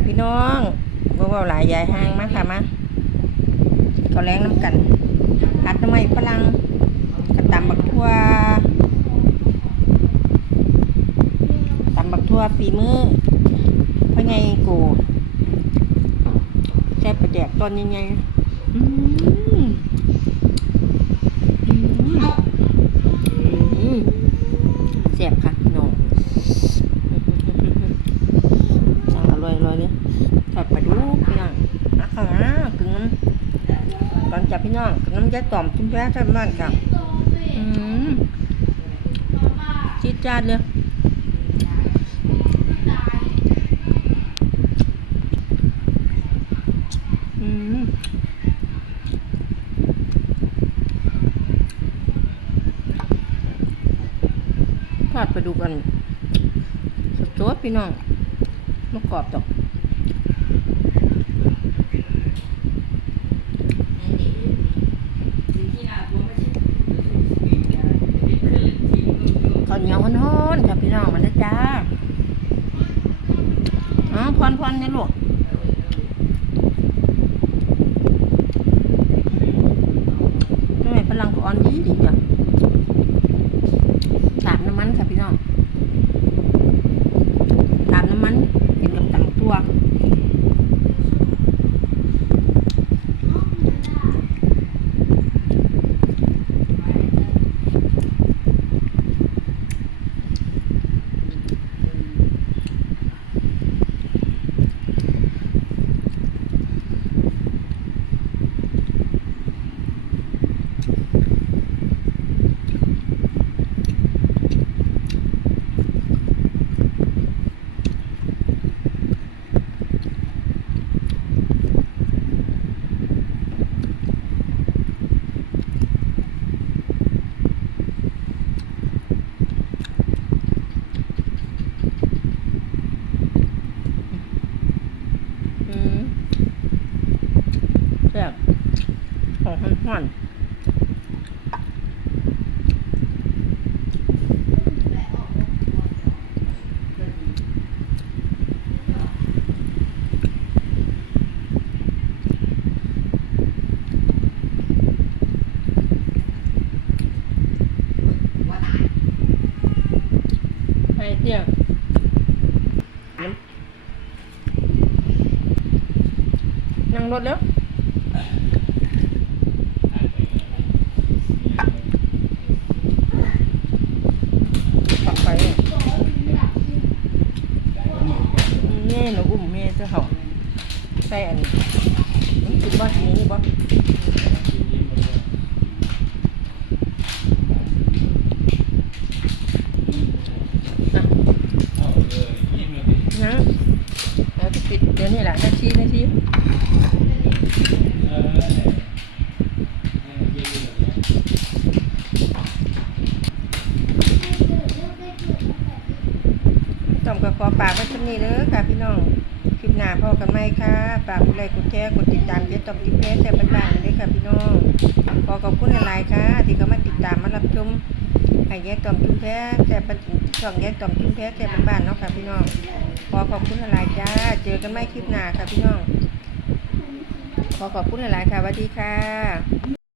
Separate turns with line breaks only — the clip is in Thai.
ค่ะพี่น้องบ่เว้าหลายยายห้างมาค่ะมาเขาแรงน้ำกันผัดน้ำไม้ฝรั่งกระตำบักทั่วตำบักทั่วฝีมือพ่อใหญ่กูแซ่บประแดกตอนยังไงอืมอืมอืมแซ่บค่ะพี่น้อง จังอร่อยอร่อยเลยทอดปลาดุกพี่น้องนะข้าวหน้ากึ่งน้ำ ก่อนจับพี่น้องก็น้ำยาต่อมจุ้มแพ้จับบ้านกับอืมจี๊ดจ้าดเลยอืมทอดปลาดุกกันสดๆพี่น้องมะกรอบดอก ข้าวเหนียวฮ้อนๆ กับพี่น้องมันนะจ้าอ๋อพรพรเนี่ลูกทำไมพลังอ่อนดีดีจ้ะสามน้ำมันค่ะพี่น้องสามน้ำมันกินกับตำตัว อืม แซ่บของห่อนๆให้เตี้ยน้ำนั่งรถแล้ว ปักไปแม่หนูอุ้มเม่จะเขาใส่อันนี้มันคิดบ้าทีนี้บ่อะนะเราจะ ปิดเดี๋ยวนี้แหละนาทีนาทีต้อมกับขอปากไว้ที่นี่เด้อค่ะพี่น้อง คลิปหน้าพ่อกันไหมค่ะฝากกดไลค์กดแชร์กดติดตามเจ๊ต้อมกินแพ้แต่บ้านๆเลยค่ะพี่น้องขอขอบคุณหลายค่ะ ที่เข้ามาติดตามมารับชมให้แยกต่อมกินแพ้แต่บ้านช่องแยกต่อมกินแพ้แต่บ้านๆเนาะค่ะพี่น้อง ขอขอบคุณหลายๆจ้า เจอกันไม่คลิปหน้าค่ะพี่น้อง ขอขอบคุณหลายๆค่ะสวัสดีค่ะ